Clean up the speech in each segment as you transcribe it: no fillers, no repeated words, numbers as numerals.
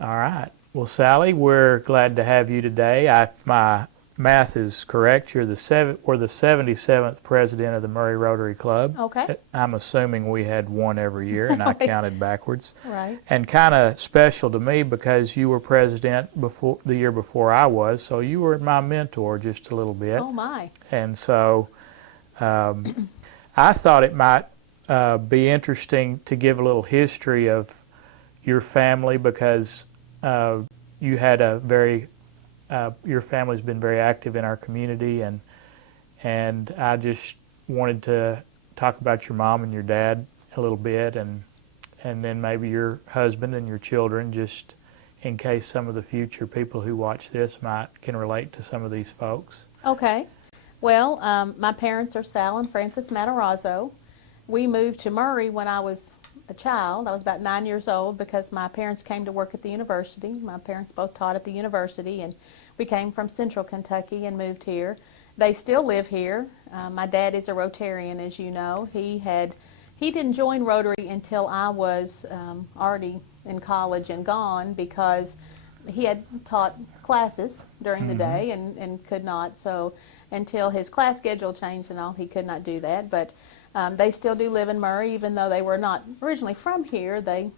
All right. Well, Sally, we're glad to have you today. If my math is correct, we're the 77th president of the Murray Rotary Club. Okay. I'm assuming we had one every year, and I counted backwards. Right. And kind of special to me because you were president the year before I was, so you were my mentor just a little bit. Oh my. And so I thought it might be interesting to give a little history of your family because you had your family's been very active in our community, and I just wanted to talk about your mom and your dad a little bit, and then maybe your husband and your children, just in case some of the future people who watch this can relate to some of these folks. Okay. Well, my parents are Sal and Frances Matarazzo. We moved to Murray when I was a child. I was about 9 years old because my parents came to work at the university. My parents both taught at the university, and we came from Central Kentucky and moved here. They still live here. My dad is a Rotarian, as you know. He didn't join Rotary until I was already in college and gone because he had taught classes during the day and could not. So until his class schedule changed and all, he could not do that. But they still do live in Murray, even though they were not originally from here. They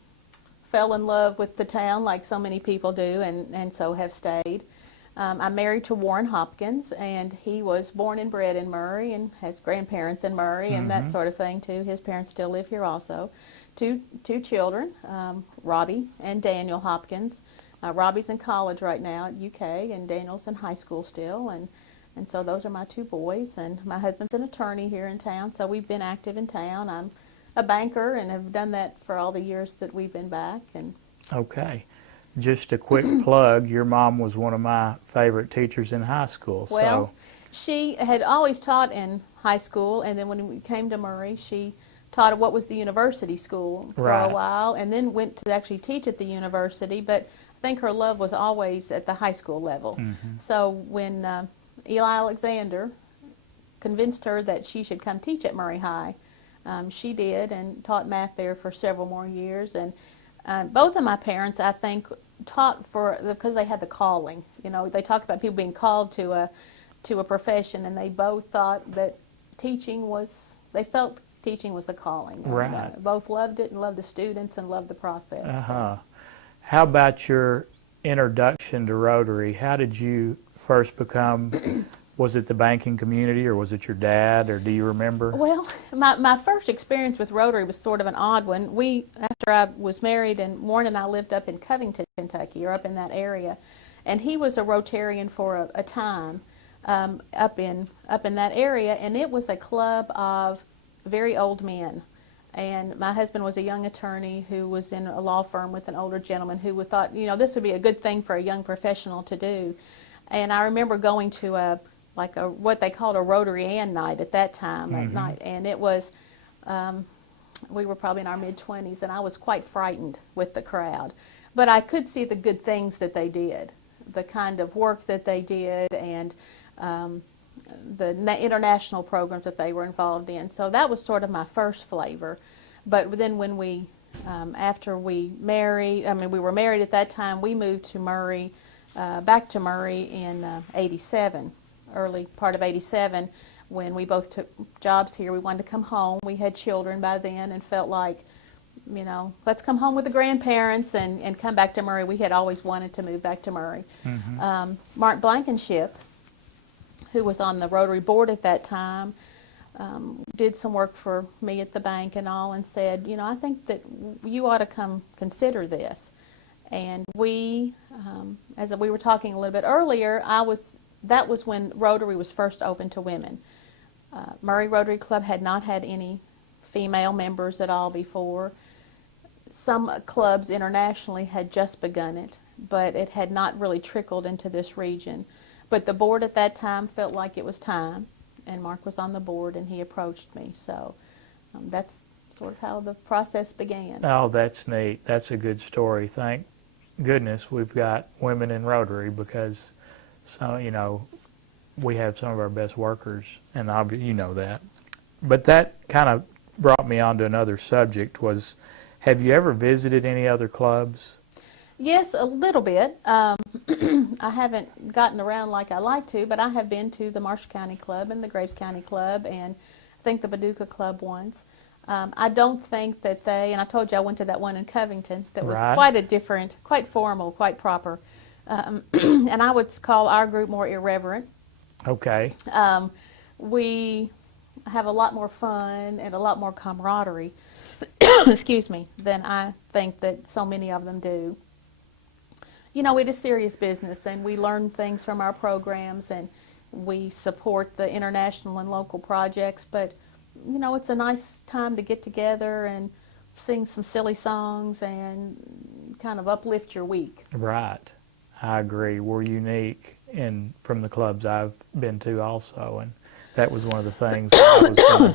fell in love with the town like so many people do, and so have stayed. I'm married to Warren Hopkins, and he was born and bred in Murray and has grandparents in Murray and that sort of thing too. His parents still live here also. Two children, Robbie and Daniel Hopkins. Robbie's in college right now at UK, and Daniel's in high school still, and so those are my two boys. And my husband's an attorney here in town, so we've been active in town. I'm a banker and have done that for all the years that we've been back. And Okay. Just a quick plug, your mom was one of my favorite teachers in high school. Well, she had always taught in high school, and then when we came to Murray, she taught at what was the university school for a while, and then went to actually teach at the university, but I think her love was always at the high school level. So when Eli Alexander convinced her that she should come teach at Murray High, she did and taught math there for several more years. And both of my parents, I think, taught because they had the calling. You know, they talk about people being called to a profession, and they both thought that they felt teaching was a calling. Right. And, both loved it and loved the students and loved the process. So. How about your introduction to Rotary? How did you first become, was it the banking community, or was it your dad, or do you remember? Well, my first experience with Rotary was sort of an odd one. After I was married, and Warren and I lived up in Covington, Kentucky, or up in that area, and he was a Rotarian for a time up in that area, and it was a club of very old men. And my husband was a young attorney who was in a law firm with an older gentleman who thought, this would be a good thing for a young professional to do. And I remember going to what they called a Rotary-Ann night at that time at night, and it was, we were probably in our mid-20s, and I was quite frightened with the crowd. But I could see the good things that they did, the kind of work that they did, and the international programs that they were involved in. So that was sort of my first flavor. But then when after we married, we were married at that time, we moved to Murray, back to Murray in 87, early part of 87, when we both took jobs here. We wanted to come home. We had children by then and felt like, let's come home with the grandparents and come back to Murray. We had always wanted to move back to Murray. Mark Blankenship, who was on the Rotary board at that time, did some work for me at the bank and all, and said, I think that you ought to come consider this. And we, as we were talking a little bit earlier, I was that was when Rotary was first open to women. Murray Rotary Club had not had any female members at all before. Some clubs internationally had just begun it, but it had not really trickled into this region. But the board at that time felt like it was time, and Mark was on the board, and he approached me. So that's sort of how the process began. Oh, that's neat. That's a good story. Thank goodness we've got women in Rotary, because we have some of our best workers, and you know that. But that kind of brought me on to another subject. Have you ever visited any other clubs? Yes, a little bit. I haven't gotten around like I like to, but I have been to the Marshall County Club and the Graves County Club, and I think the Paducah Club once. I don't think that and I told you I went to that one in Covington that was Right. quite a different, quite formal, quite proper. And I would call our group more irreverent. Okay. We have a lot more fun and a lot more camaraderie, excuse me, than I think that so many of them do. It is serious business, and we learn things from our programs, and we support the international and local projects, but it's a nice time to get together and sing some silly songs and kind of uplift your week. Right. I agree. We're unique from the clubs I've been to also, and that was one of the things I was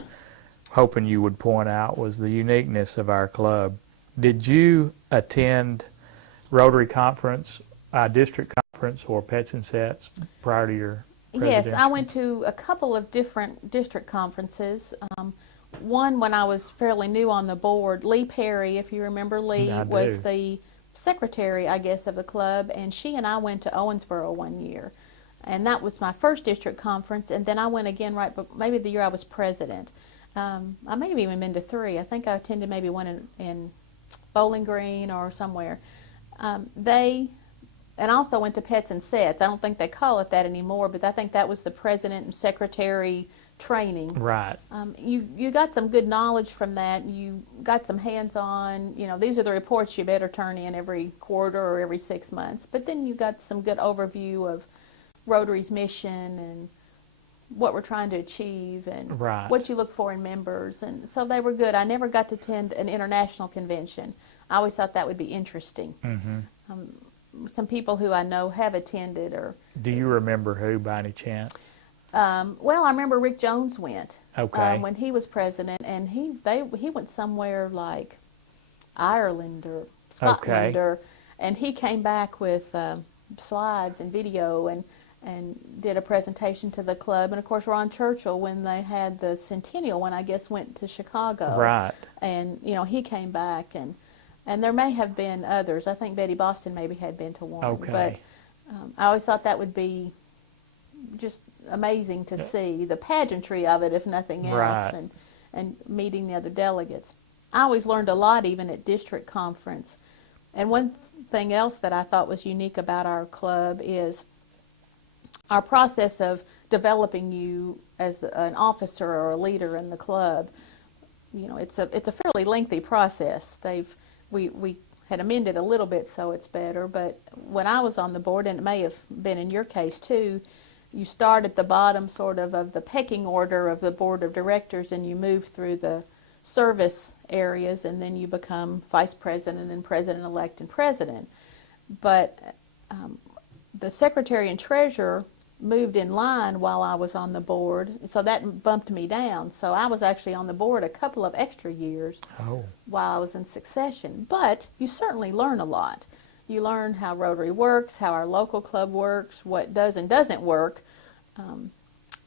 hoping you would point out, was the uniqueness of our club. Did you attend Rotary Conference, District Conference, or Pets and Sets prior to your Yes, presidential? I went to a couple of different district conferences. One when I was fairly new on the board. Lee Perry, if you remember Lee, I was do. the secretary, I guess, of the club, and she and I went to Owensboro one year. And that was my first district conference, and then I went again maybe the year I was president. I may have even been to 3. I think I attended maybe one in Bowling Green or somewhere. And I also went to Pets and Sets. I don't think they call it that anymore, but I think that was the president and secretary training. Right. You got some good knowledge from that. You got some hands-on, these are the reports you better turn in every quarter or every 6 months. But then you got some good overview of Rotary's mission and what we're trying to achieve and Right. what you look for in members. And so they were good. I never got to attend an international convention. I always thought that would be interesting. Mm-hmm. Some people who I know have attended. Do you remember who by any chance? Well, I remember Rick Jones went Okay. when he was president, and he went somewhere like Ireland or Scotland, Okay. and he came back with slides and video and did a presentation to the club. And of course, Ron Churchill, when they had the centennial one, I guess went to Chicago. Right. And he came back, and there may have been others. I think Betty Boston maybe had been to one. Okay. But I always thought that would be just amazing to see the pageantry of it, if nothing else, Right. and meeting the other delegates. I always learned a lot, even at district conference. And one thing else that I thought was unique about our club is our process of developing you as an officer or a leader in the club. It's a fairly lengthy process. We had amended a little bit so it's better, but when I was on the board, and it may have been in your case too, you start at the bottom sort of the pecking order of the board of directors, and you move through the service areas, and then you become vice president and president-elect and president. But the secretary and treasurer moved in line while I was on the board, so that bumped me down. So I was actually on the board a couple of extra years while I was in succession. But you certainly learn a lot. You learn how Rotary works, how our local club works, what does and doesn't work.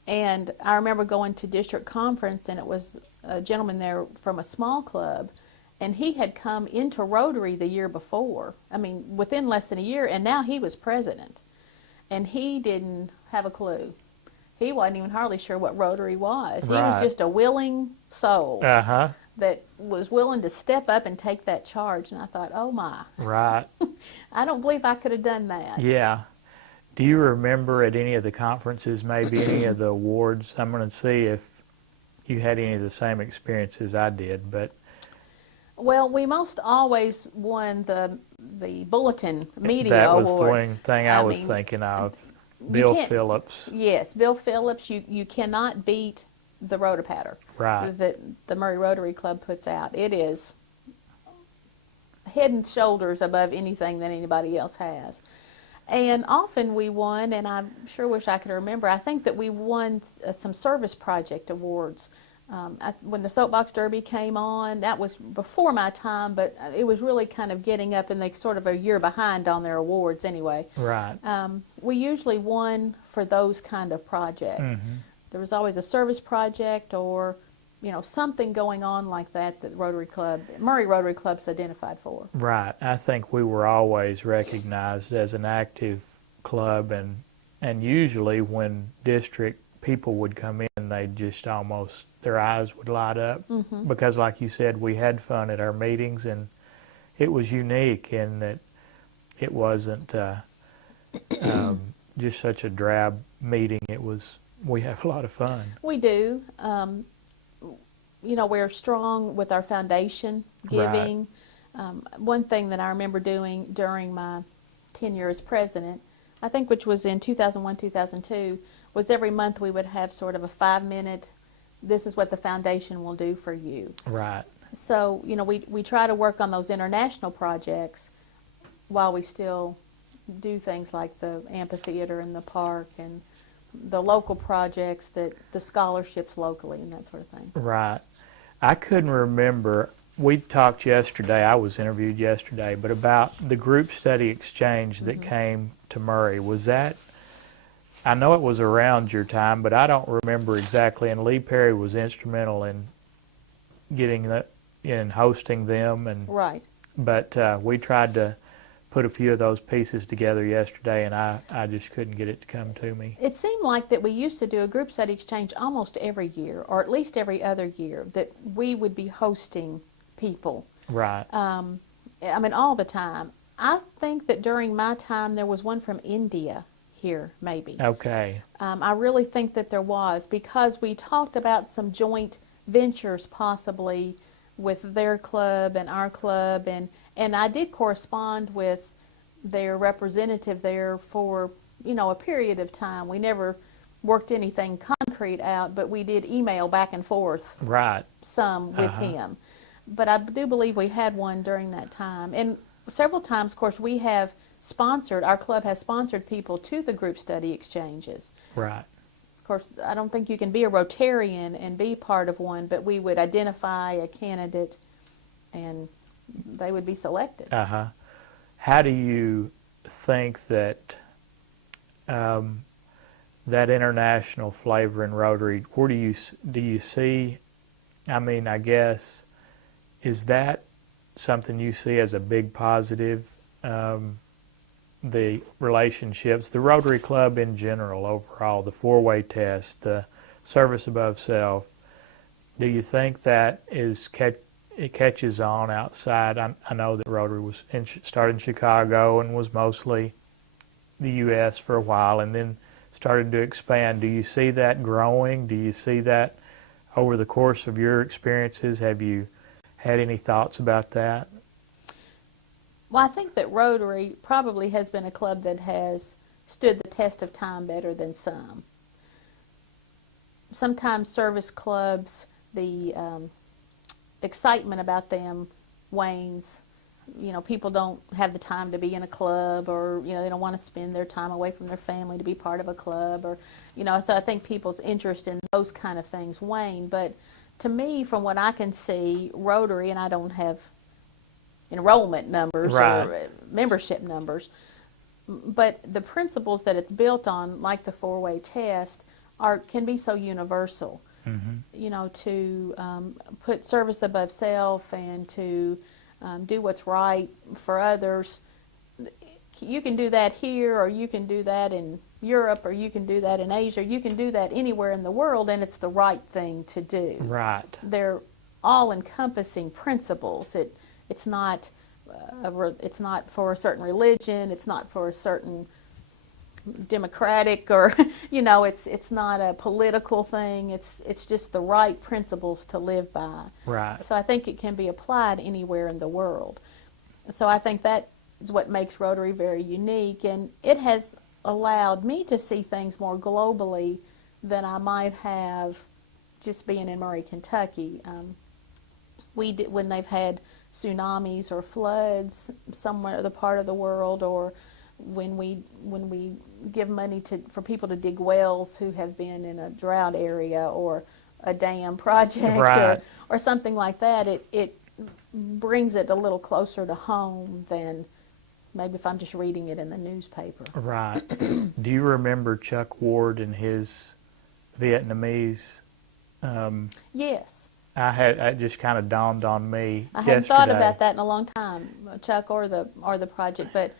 And I remember going to district conference, and it was a gentleman there from a small club, and he had come into Rotary the year before. I mean, within less than a year, and now he was president. And he didn't have a clue. He wasn't even hardly sure what Rotary was. He was Right. just a willing soul Uh-huh. that was willing to step up and take that charge. And I thought, oh my, Right. I don't believe I could have done that. Yeah. Do you remember at any of the conferences, maybe any of the awards? I'm going to see if you had any of the same experiences I did, but Well, we most always won the bulletin media that was award. the one thing I was mean, thinking of. you Bill can't. Phillips. Yes, Bill Phillips. You cannot beat the Rotopatter Right. that the Murray Rotary Club puts out. It is head and shoulders above anything that anybody else has. And often we won, and I sure wish I could remember. I think that we won some service project awards. When the Soapbox Derby came on, that was before my time, but it was really kind of getting up, and they sort of a year behind on their awards anyway. Right. We usually won for those kind of projects. Mm-hmm. There was always a service project or something going on like that that Murray Rotary Club's identified for. Right. I think we were always recognized as an active club, and usually when district people would come in, they just almost, their eyes would light up because, like you said, we had fun at our meetings, and it was unique in that it wasn't just such a drab meeting. It was, we have a lot of fun. We do. We're strong with our foundation giving. Right. One thing that I remember doing during my tenure as president, I think which was in 2001, 2002, was every month we would have sort of a 5-minute, this is what the foundation will do for you. Right. So, we try to work on those international projects while we still do things like the amphitheater and the park and the local projects, that the scholarships locally and that sort of thing. Right. I couldn't remember, we talked yesterday, I was interviewed yesterday, but about the group study exchange that came to Murray. Was that, I know it was around your time, but I don't remember exactly, and Lee Perry was instrumental in getting that, in hosting them, and Right. but we tried to put a few of those pieces together yesterday, and I just couldn't get it to come to me. It seemed like that we used to do a group study exchange almost every year, or at least every other year, that we would be hosting people. Right. All the time. I think that during my time there was one from India here, maybe. Okay. I really think that there was, because we talked about some joint ventures possibly with their club and our club, and I did correspond with their representative there for a period of time. We never worked anything concrete out, but we did email back and forth Right. some with him. But I do believe we had one during that time. And several times, of course, our club has sponsored people to the group study exchanges. Right. Of course, I don't think you can be a Rotarian and be part of one, but we would identify a candidate and they would be selected. How do you think that that international flavor in Rotary, where do you see, I guess, is that something you see as a big positive, the relationships, the Rotary Club in general, overall, the four-way test, the service above self, do you think that it catches on outside? I know that Rotary was started in Chicago and was mostly the U.S. for a while, and then started to expand. Do you see that growing? Do you see that over the course of your experiences? Have you had any thoughts about that? Well, I think that Rotary probably has been a club that has stood the test of time better than some. Sometimes service clubs, the excitement about them wanes. People don't have the time to be in a club, or they don't want to spend their time away from their family to be part of a club, or so I think people's interest in those kind of things wane. But to me, from what I can see, Rotary, and I don't have enrollment numbers or membership numbers, but the principles that it's built on, like the four-way test, can be so universal. To put service above self and to do what's right for others. You can do that here, or you can do that in Europe, or you can do that in Asia. You can do that anywhere in the world, and it's the right thing to do. Right. They're all-encompassing principles. It's not for a certain religion. It's not for a certain democratic, or it's not a political thing. It's just the right principles to live by. Right. So I think it can be applied anywhere in the world. So I think that is what makes Rotary very unique, and it has allowed me to see things more globally than I might have just being in Murray, Kentucky. We did, when they've had tsunamis or floods somewhere other part of the world, or when we give money for people to dig wells who have been in a drought area, or a dam project, Right. or something like that, it brings it a little closer to home than maybe if I'm just reading it in the newspaper. Right. Do you remember Chuck Ward and his Vietnamese? Yes. It just kind of dawned on me I hadn't yesterday. thought about that in a long time, Chuck, or the project, but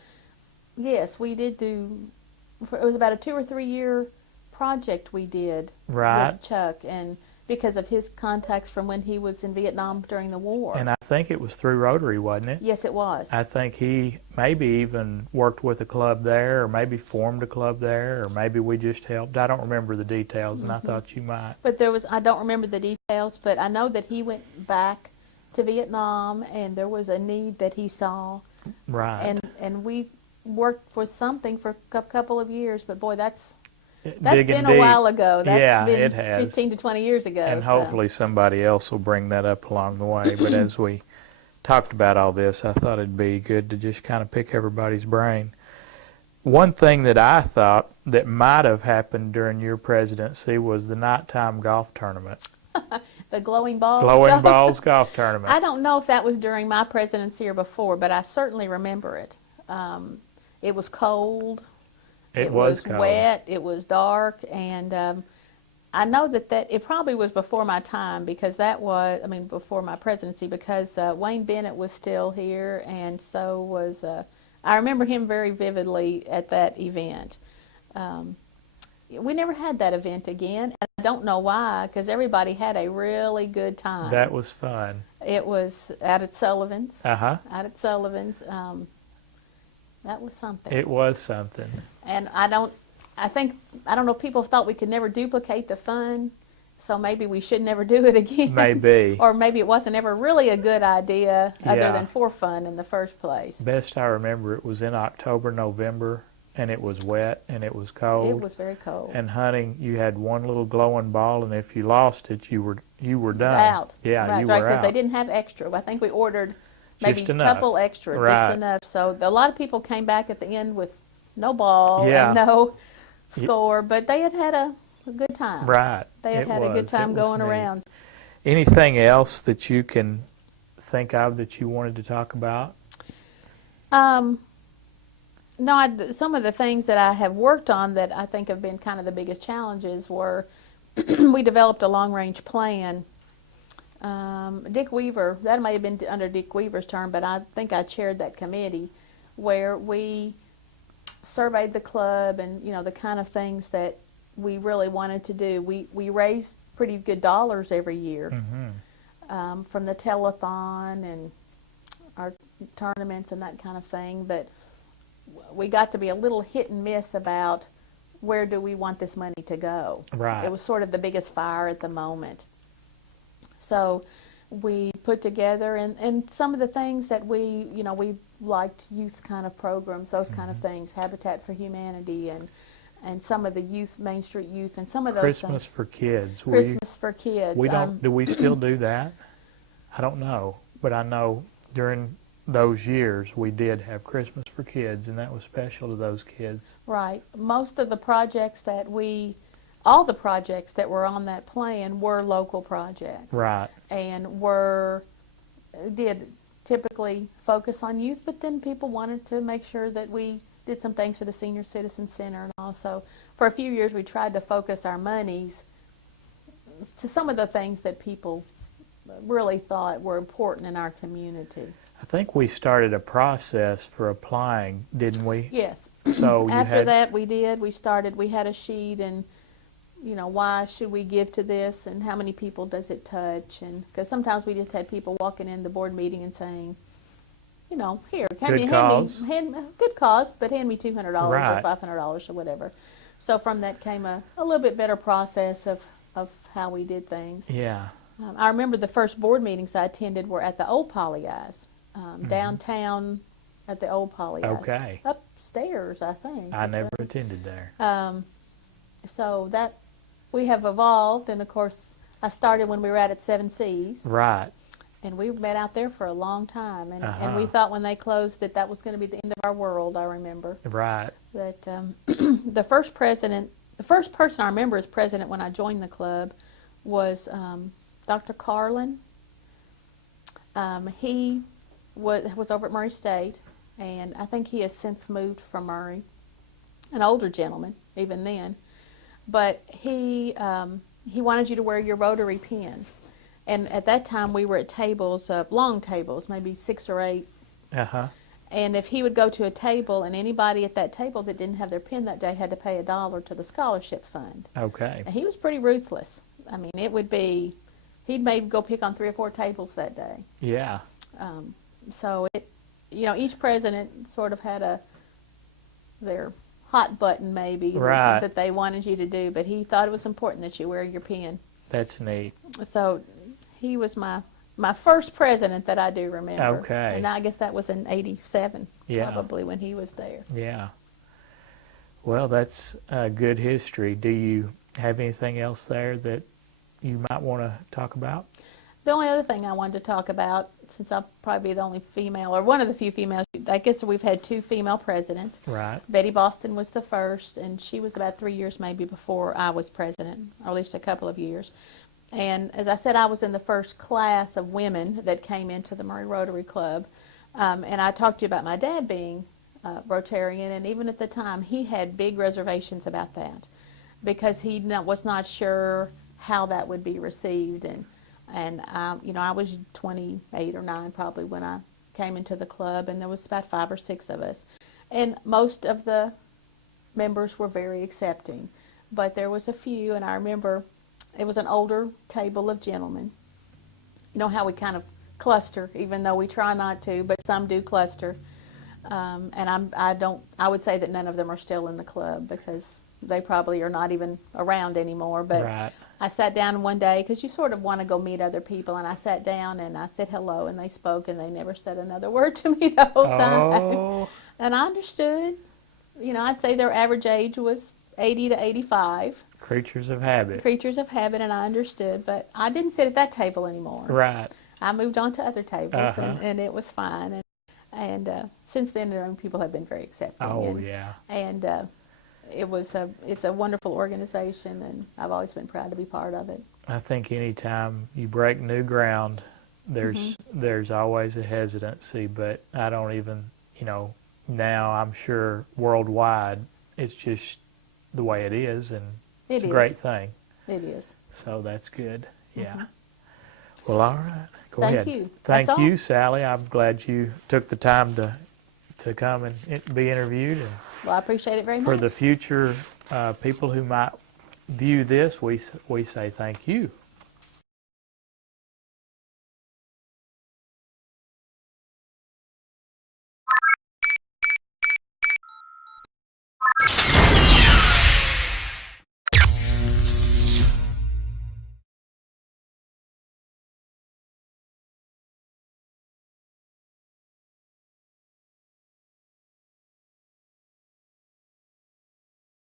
yes, we did do. It was about a 2 or 3 year project we did Right. with Chuck, and because of his contacts from when he was in Vietnam during the war. And I think it was through Rotary, wasn't it? Yes, it was. I think he maybe even worked with a club there, or maybe formed a club there, or maybe we just helped. I don't remember the details, and I thought you might. But I don't remember the details, but I know that he went back to Vietnam, and there was a need that he saw. Right. And we worked for something for a couple of years, but boy, that's Digging been deep. a while ago. That's Yeah, been it has. 15 to 20 years ago. And so. hopefully somebody else will bring that up along the way. But as we talked about all this, I thought it'd be good to just kind of pick everybody's brain. One thing that I thought that might have happened during your presidency was the nighttime golf tournament. The glowing balls. Glowing Balls golf tournament. I don't know if that was during my presidency or before, but I certainly remember it. It was cold. It was cold. Wet. It was dark, and I know that it probably was before my time, because before my presidency, because Wayne Bennett was still here, and so was. I remember him very vividly at that event. We never had that event again, and I don't know why, because everybody had a really good time. That was fun. It was out at Sullivan's. Uh-huh. Out at Sullivan's. That was something. It was something. And I don't know, people thought we could never duplicate the fun, so maybe we should never do it again. Maybe. Or maybe it wasn't ever really a good idea other Yeah. than for fun in the first place. Best I remember, it was in October, November, and it was wet and it was cold. It was very cold. And hunting, you had one little glowing ball, and if you lost it, you were done. Out. Yeah, right, you right, were because out. they didn't have extra. I think we ordered maybe Just a enough. couple extra, Right. just enough. So a lot of people came back at the end with no ball Yeah. and no score, but they had a good time. Right. They had It had a good was. time It was going neat. around. Anything else that you can think of that you wanted to talk about? No, some of the things that I have worked on that I think have been kind of the biggest challenges were we developed a long-range plan. Dick Weaver, that may have been under Dick Weaver's term, but I think I chaired that committee where we surveyed the club and, the kind of things that we really wanted to do. We raised pretty good dollars every year from the telethon and our tournaments and that kind of thing, but we got to be a little hit and miss about where do we want this money to go. Right. It was sort of the biggest fire at the moment. So we put together, and some of the things that we liked, youth kind of programs, those kind of things, Habitat for Humanity, and some of the youth, Main Street Youth, and some of those Christmas things. for kids. Christmas for kids. We don't. Do we still do that? I don't know, but I know during those years we did have Christmas for kids, and that was special to those kids. Right. Most of the projects all the projects that were on that plan were local projects. Right. And did typically focus on youth, but then people wanted to make sure that we did some things for the Senior Citizen Center, and also for a few years we tried to focus our monies to some of the things that people really thought were important in our community. I think we started a process for applying, didn't we? Yes. So you After had, that we had a sheet, and why should we give to this, and how many people does it touch, and because sometimes we just had people walking in the board meeting and saying, here, Good cause. Good cause, but hand me $200 Right. or $500 or whatever. So from that came a little bit better process of how we did things. yeah. I remember the first board meetings I attended were at the old Poly Guys, downtown at the old Poly House. Okay. Upstairs, I think. I never attended there. So that we have evolved, and of course, I started when we were at Seven Seas. Right. And we met out there for a long time, and Uh-huh. we thought when they closed that was going to be the end of our world. I remember Right. that the first person I remember as president when I joined the club was Dr. Carlin. He was over at Murray State, and I think he has since moved from Murray. An older gentleman, even then, but he wanted you to wear your Rotary pin. And at that time, we were at tables, long tables, maybe 6 or 8. Uh-huh. And if he would go to a table, and anybody at that table that didn't have their pin that day had to pay $1 to the scholarship fund. Okay. And he was pretty ruthless. I mean, it would be, he'd maybe go pick on 3 or 4 tables that day. Yeah. So each president sort of had their hot button maybe Right. that they wanted you to do, but he thought it was important that you wear your pin. That's neat. So he was my first president that I do remember. Okay. And I guess that was in '87, Yeah. probably, when he was there. Yeah. Well, that's a good history. Do you have anything else there that you might want to talk about? The only other thing I wanted to talk about, since I'll probably be the only female, or one of the few females, I guess we've had 2 female presidents. Right. Betty Boston was the first, and she was about 3 years maybe before I was president, or at least a couple of years. And as I said, I was in the first class of women that came into the Murray Rotary Club. And I talked to you about my dad being Rotarian, and even at the time, he had big reservations about that because he was not sure how that would be received. And I was 28 or 9 probably when I came into the club, and there was about 5 or 6 of us. And most of the members were very accepting. But there was a few, and I remember it was an older table of gentlemen. You know how we kind of cluster, even though we try not to, but some do cluster. And I would say that none of them are still in the club because they probably are not even around anymore. But Right. I sat down one day because you sort of want to go meet other people, and I sat down and I said hello, and they spoke, and they never said another word to me the whole time. Oh. And I understood. I'd say their average age was 80 to 85. Creatures of habit. Creatures of habit, and I understood, but I didn't sit at that table anymore. Right. I moved on to other tables, Uh-huh. and it was fine. And since then, people have been very accepting. Oh, yeah. And it's a wonderful organization, and I've always been proud to be part of it. I think anytime you break new ground, there's always a hesitancy, but I don't even, now I'm sure worldwide it's just the way it is, and it's a great thing. It is. So that's good. Yeah. Well, all right. Go Thank ahead. you. Thank That's you, all. Sally. I'm glad you took the time to come and be interviewed. And Well, I appreciate it very for much. the future people who might view this, we say thank you.